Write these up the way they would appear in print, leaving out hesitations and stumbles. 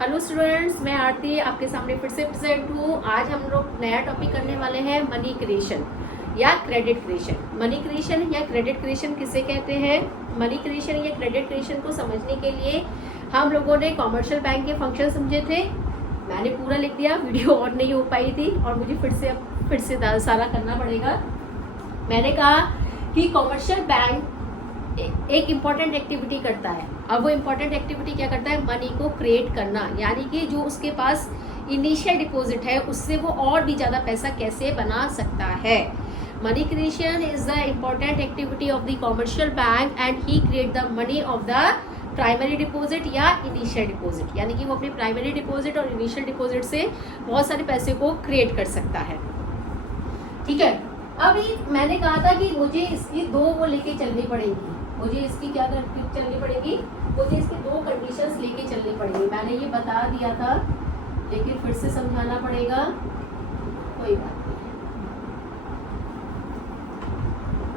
Hello students, मैं आरती आपके सामने फिर से प्रेजेंट हूँ। आज हम लोग नया टॉपिक करने वाले हैं मनी क्रिएशन या क्रेडिट क्रिएशन। मनी क्रिएशन या क्रेडिट क्रिएशन किसे कहते हैं? मनी क्रिएशन या क्रेडिट क्रिएशन को समझने के लिए हम लोगों ने कॉमर्शियल बैंक के फंक्शन समझे थे। मैंने पूरा लिख दिया, वीडियो और नहीं हो पाई थी और मुझे फिर से सारा करना पड़ेगा। मैंने कहा कि कॉमर्शियल बैंक एक इम्पॉर्टेंट एक्टिविटी करता है। अब वो इम्पॉर्टेंट एक्टिविटी क्या करता है? मनी को क्रिएट करना, यानी कि जो उसके पास इनिशियल डिपॉजिट है उससे वो और भी ज़्यादा पैसा कैसे बना सकता है। Money creation is the important activity of the commercial bank and he create the money of the primary deposit या इनिशियल डिपॉजिट, यानी कि वो अपने प्राइमरी डिपॉजिट और इनिशियल डिपॉजिट से बहुत सारे पैसे को क्रिएट कर सकता है। ठीक है, अभी मैंने कहा था कि मुझे इसकी दो वो लेके चलनी पड़ेगी। मुझे इसकी क्या चलनी पड़ेगी? मुझे इसकी दो कंडीशंस लेके चलनी पड़ेगी। मैंने ये बता दिया था लेकिन फिर से समझाना पड़ेगा, कोई बात नहीं,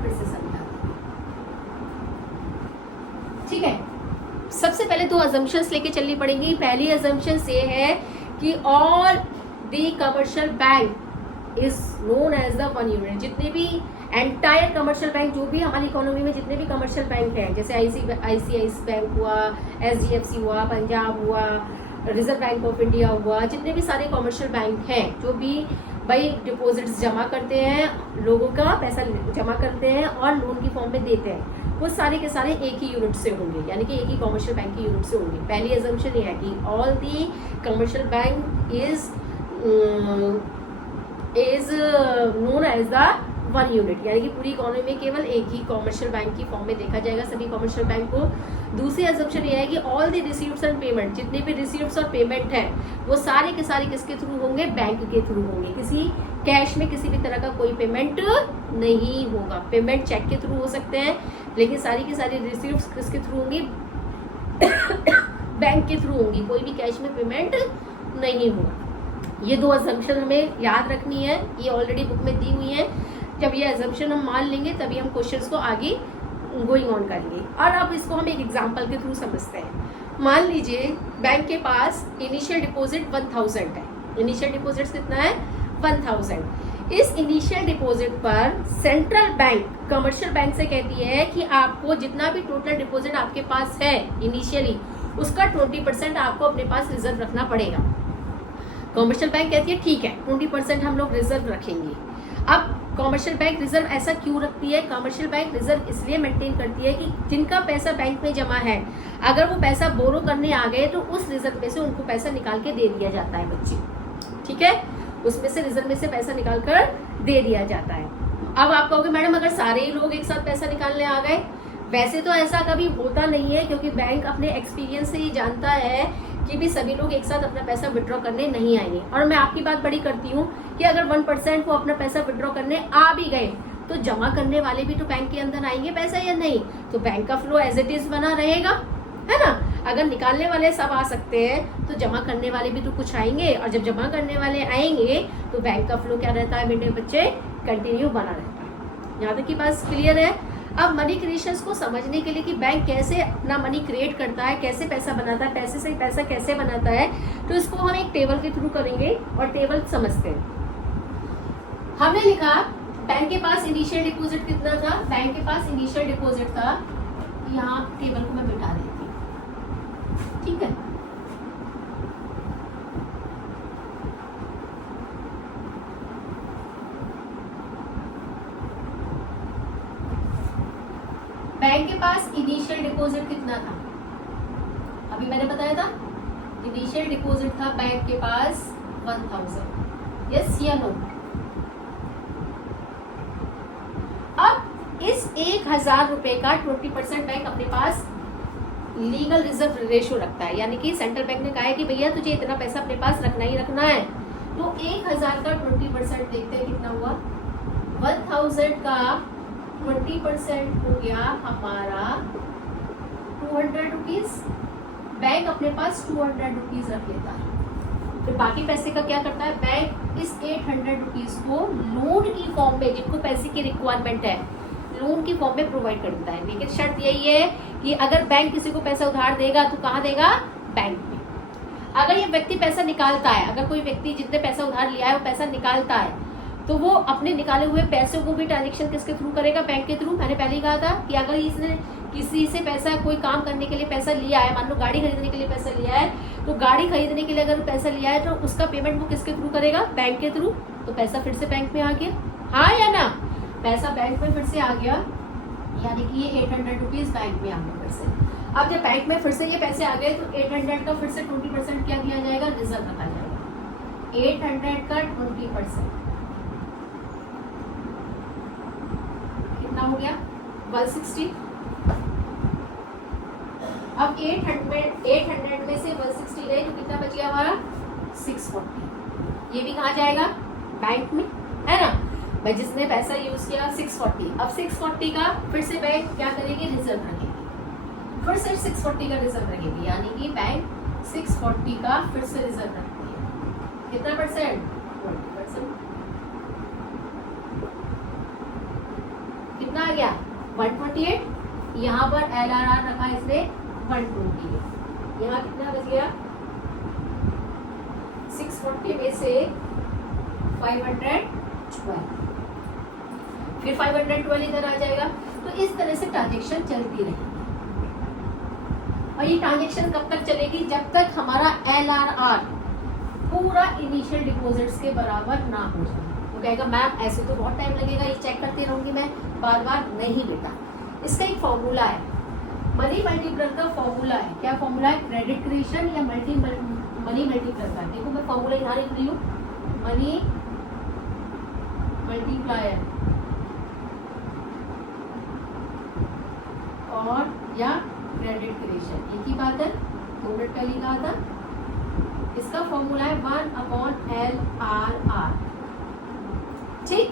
फिर से समझा। ठीक है, सबसे पहले दो अजम्पशंस लेके चलनी पड़ेंगी। पहली अजम्पशन ये है कि all the commercial bank is known as the one unit. जितने भी एंटायर कमर्शियल बैंक, जो भी हमारी इकोनॉमी में जितने भी कमर्शियल बैंक हैं, जैसे आईसीआईसीआई बैंक हुआ, एसडीएफसी हुआ, पंजाब हुआ, रिजर्व बैंक ऑफ इंडिया हुआ, जितने भी सारे कमर्शियल बैंक हैं जो भी भाई डिपॉजिट्स जमा करते हैं, लोगों का पैसा जमा करते हैं और लोन की फॉर्म में देते हैं, वो सारे के सारे एक ही यूनिट से होंगे, यानी कि एक ही कमर्शियल बैंक की यूनिट से होंगे। पहली अजम्पशन ये है कि all the commercial bank is known as the one unit, यानी कि पूरी इकोनॉमी में केवल एक ही कमर्शियल बैंक की फॉर्म में देखा जाएगा सभी कमर्शियल बैंक को। दूसरी अजम्पशन ये है कि all the receives and payment, जितने भी रिसीव्स और पेमेंट हैं वो सारे के सारे किसके थ्रू होंगे? बैंक के थ्रू होंगे। किसी कैश में किसी भी तरह का कोई पेमेंट नहीं होगा। पेमेंट चेक के थ्रू हो सकते हैं लेकिन सारी की सारी रिसीव्स किसके थ्रू होंगी? बैंक के थ्रू होंगी। कोई भी कैश में पेमेंट नहीं होगा। ये दो अजम्पशन हमें याद रखनी है, ये ऑलरेडी बुक में दी हुई है। जब ये अजम्पशन हम मान लेंगे तभी हम क्वेश्चंस को आगे गोइंग ऑन करेंगे। और अब इसको हम एक एग्जांपल के थ्रू समझते हैं। मान लीजिए बैंक के पास इनिशियल डिपॉजिट 1000 है। इनिशियल डिपॉजिट कितना है? 1000। इस इनिशियल डिपॉजिट पर सेंट्रल बैंक कमर्शियल बैंक से कहती है कि आपको जितना भी टोटल डिपॉजिट आपके पास है इनिशियली, उसका 20% आपको अपने पास रिजर्व रखना पड़ेगा। कमर्शियल बैंक कहती है ठीक है 20% हम लोग रिजर्व रखेंगे। अब कमर्शियल बैंक रिजर्व ऐसा क्यों रखती है? कमर्शियल बैंक रिजर्व इसलिए मेंटेन करती है कि जिनका पैसा बैंक में जमा है, अगर वो पैसा बोरो करने आ गए तो उस रिजर्व में से उनको पैसा निकाल के दे दिया जाता है बच्चे। ठीक है, उसमें से रिजर्व में से पैसा निकाल कर दे दिया जाता है। अब आप कहोगे मैडम अगर सारे ही लोग एक साथ पैसा निकालने आ गए, वैसे तो ऐसा कभी होता नहीं है क्योंकि बैंक अपने एक्सपीरियंस से ये जानता है कि भी सभी लोग एक साथ अपना पैसा विड्रॉ करने नहीं आएंगे। और मैं आपकी बात बड़ी करती हूँ कि अगर 1% वो अपना पैसा विड्रॉ करने आ भी गए तो जमा करने वाले भी तो बैंक के अंदर आएंगे पैसा या नहीं? तो बैंक का फ्लो एज इट इज बना रहेगा, है ना। अगर निकालने वाले सब आ सकते हैं तो जमा करने वाले भी तो कुछ आएंगे, और जब जमा करने वाले आएंगे तो बैंक का फ्लो क्या रहता है मेरे बच्चे? कंटिन्यू बना रहता है। यहाँ तक की बात क्लियर है। अब मनी क्रिएशंस को समझने के लिए कि बैंक कैसे अपना मनी क्रिएट करता है, कैसे पैसा बनाता है, पैसे से पैसा कैसे बनाता है, तो इसको हम एक टेबल के थ्रू करेंगे और टेबल समझते हैं। हमने लिखा बैंक के पास इनिशियल डिपॉजिट कितना था? बैंक के पास इनिशियल डिपॉजिट था, यहाँ टेबल को मैं बिठा देती हूँ। ठीक है, बैंक के पास इनिशियल डिपॉजिट कितना था? अभी मैंने बताया था इनिशियल डिपॉजिट था बैंक के पास 1000। यस या नो? अब इस 1000 रुपए का 20% बैंक अपने पास लीगल रिजर्व रेशो रखता है, यानी कि सेंट्रल बैंक ने कहा है कि भैया तुझे इतना पैसा अपने पास रखना ही रखना है। तो 1000 का 20% देखते हैं कितना हुआ। 1000 का 20% हो गया हमारा 200 रुपीज। बैंक अपने पास 200 रुपीज रख लेता है। फिर बाकी पैसे का क्या करता है? बैंक इस 800 रुपीज को लोन की फॉर्म में, जिनको पैसे की रिक्वायरमेंट है, लोन की फॉर्म में प्रोवाइड करता है। लेकिन शर्त यही है कि अगर बैंक किसी को पैसा उधार देगा तो कहाँ देगा? बैंक में। अगर ये व्यक्ति पैसा निकालता है, अगर कोई व्यक्ति जितने पैसा उधार लिया है वो पैसा निकालता है, तो वो अपने निकाले हुए पैसों को भी ट्रांजेक्शन किसके थ्रू करेगा? बैंक के थ्रू। मैंने पहले ही कहा था कि अगर इसने किसी से पैसा, कोई काम करने के लिए पैसा लिया है, मान लो गाड़ी खरीदने के लिए पैसा लिया है, तो गाड़ी खरीदने के लिए अगर पैसा लिया है तो उसका पेमेंट वो किसके थ्रू करेगा? बैंक के थ्रू। तो पैसा फिर से बैंक में आ गया, हाँ या ना? पैसा बैंक में फिर से आ गया, यानी कि ये 800 रुपीज बैंक में आ गया फिर से। अब जब बैंक में फिर से ये पैसे आ गए तो 800 का फिर से 20% क्या दिया जाएगा? रिजर्व रखा जाएगा। 800 का 20% कितना हो गया? 160। अब 800 में से 160 गए तो कितना बच गया हमारा? 640। ये भी कहाँ जाएगा? बैंक में, है ना भाई, जिसने पैसा यूज किया 640। अब 640 का फिर से बैंक क्या करेगी? रिजर्व रखेगी, फिर से 640 का रिजर्व रखेगी, यानी कि बैंक 640 का फिर से रिजर्व रखती है। कितना परसेंट? 20%। कितना आ गया? 128। यहाँ पर LRR रखा इसने 128। यहाँ कितना बच गया? 640 में से 512, फिर 512 इधर आ जाएगा। तो इस तरह से ट्रांजेक्शन चलती रहेगी। और ये ट्रांजेक्शन कब तक चलेगी? जब तक हमारा LRR पूरा इनिशियल डिपॉजिट्स के बराबर ना हो जाए। वो कहेगा मैम ऐसे तो बहुत टाइम लगेगा, ये चेक करती रहूंगी मैं बार बार। नहीं बेटा, इसका एक फॉर्मूला है, मनी मल्टीप्लर का फॉर्मूला है। क्या फॉर्मूला है? क्रेडिट क्रिएशन या मनी मल्टीप्लर का। देखो मैं फॉर्मूला यहाँ लिख रही हूँ, मनी मल्टीप्लायर और या क्रेडिट क्रिएशन, एक ही बात है, 2 मिनट पहले कहा था। इसका फॉर्मूला है 1/LRR। ठीक,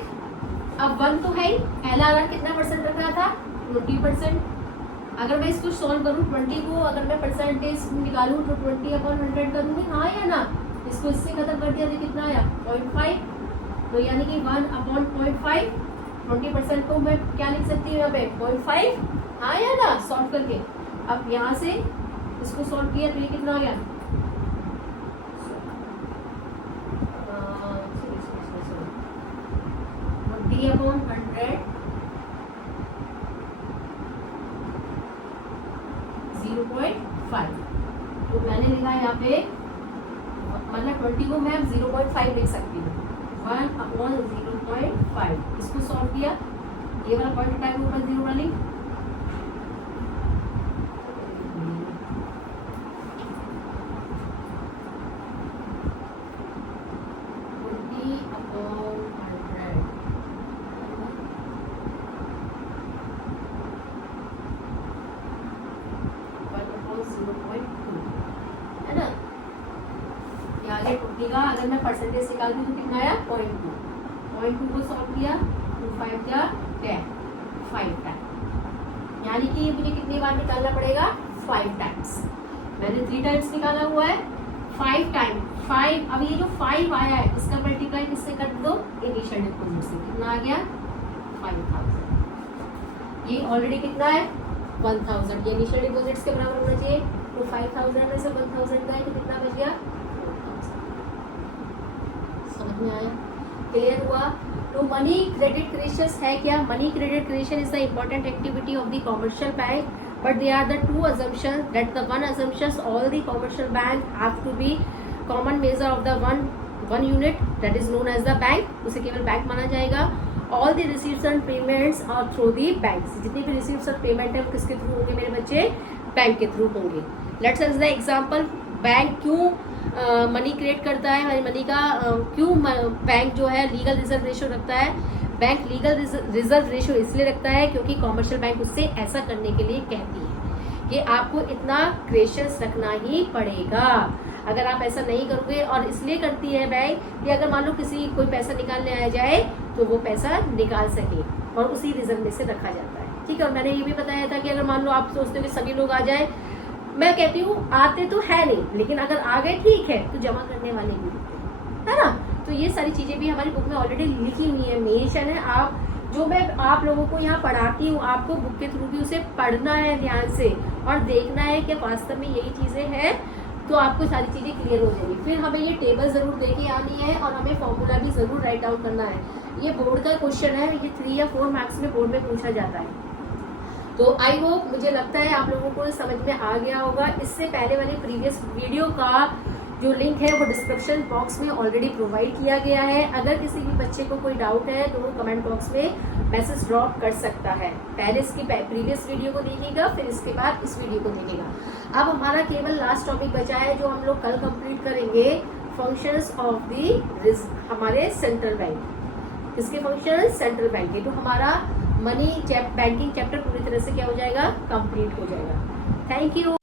अब 1 तो है ही, LRR कितना परसेंट रख रहा था? 20%। अगर मैं इसको सॉल्व करूँ 20 को, अगर मैं परसेंटेज निकालूँ तो 20/100 करूँगी, हाँ या ना? इसको इससे खत्म कर दिया तो कितना आया? 0.5। तो यानी कि 1/0.5, 20% को मैं क्या लिख सकती हूँ यहाँ पे? 0.5, हाँ या ना? सॉल्व करके अब यहाँ से इसको सॉल्व किया तो ये कितना आ गया? 20/100 0.5। तो मैंने लिखा यहाँ पे, मतलब 20 को मैं 0.5 लिख सकती हूँ, 1/0.5। इसको सॉल्व किया, ये वाला पॉइंट टाइम ऊपर 0 वाली, है ना? आगे 20 का अगर मैं परसेंटेज निकाल दूँ तो कितना आया? 0.2। 0.2 को सॉल्व किया, 2 5 जा 10, 5 टाइम, यानी कि ये मुझे कितनी बार निकालना पड़ेगा? 5 टाइम्स। मैंने 3 टाइम्स निकाला हुआ है, 5 टाइम 5। अब ये जो 5 आया है इसका मल्टीप्लाई किससे कर दो? इनिशियल डिपॉजिट से। कितना आ गया? 5000। ये ऑलरेडी कितना है? 1000। ये इनिशियल डिपॉजिट्स के बराबर होना चाहिए। तो 5000 में से 1000 गए तो कितना बच गया? 4000। समझ में आया? क्लियर हुआ? तो मनी क्रेडिट क्रिएशन है क्या? Money credit creation is the important activity of the commercial bank, but they are the two assumptions. That the one assumptions all the commercial bank have to be common measure of the one unit that is known as the bank. उसे केवल bank माना जाएगा। All the receipts and payments are through the banks. जितनी भी receipts और payment है वो किसके थ्रू होंगे मेरे बच्चे? बैंक के थ्रू होंगे। Let's say the example, bank क्यों मनी क्रिएट करता है? मनी का क्यों बैंक जो है लीगल रिजर्व रेशियो रखता है? बैंक लीगल रिजर्व रेशियो इसलिए रखता है क्योंकि कॉमर्शियल बैंक उससे ऐसा करने के लिए कहती है कि आपको इतना क्रिएशंस रखना ही पड़ेगा। अगर आप ऐसा नहीं करोगे, और इसलिए करती है बैंक कि अगर मान लो किसी कोई पैसा निकालने आ जाए तो वो पैसा निकाल सके, और उसी रिजर्व में से रखा जाता है। ठीक है, और मैंने ये भी बताया था कि अगर मान लो आप सोचते हो कि सभी लोग आ जाए, मैं कहती हूँ आते तो है नहीं, लेकिन अगर आ गए ठीक है, तो जमा करने वाले भी है ना। तो ये सारी चीजें भी हमारी बुक में ऑलरेडी लिखी हुई है, मेंशन है। आप जो मैं आप लोगों को यहाँ पढ़ाती हूँ, आपको बुक के थ्रू भी उसे पढ़ना है ध्यान से और देखना है कि वास्तव में यही चीजें हैं। तो आपको सारी चीज़ें क्लियर हो जाएगी। फिर हमें ये टेबल ज़रूर देके आनी है और हमें फॉर्मूला भी ज़रूर राइट डाउन करना है। ये बोर्ड का क्वेश्चन है, ये 3 या 4 मार्क्स में बोर्ड में पूछा जाता है। तो आई होप, मुझे लगता है आप लोगों को समझ में आ गया होगा। इससे पहले वाली प्रीवियस वीडियो का जो लिंक है वो डिस्क्रिप्शन बॉक्स में ऑलरेडी प्रोवाइड किया गया है। अगर किसी भी बच्चे को कोई डाउट है तो वो कमेंट बॉक्स में मैसेज ड्रॉप कर सकता है। पहले इसकी प्रीवियस वीडियो को देखिएगा, फिर इसके बाद इस वीडियो को देखिएगा। अब हमारा केवल लास्ट टॉपिक बचा है जो हम लोग कल कंप्लीट करेंगे, फंक्शंस ऑफ द हमारे सेंट्रल बैंक। किसके फंक्शन? सेंट्रल बैंक के। तो हमारा मनी बैंकिंग चैप्टर पूरी तरह से क्या हो जाएगा? कंप्लीट हो जाएगा। Thank you.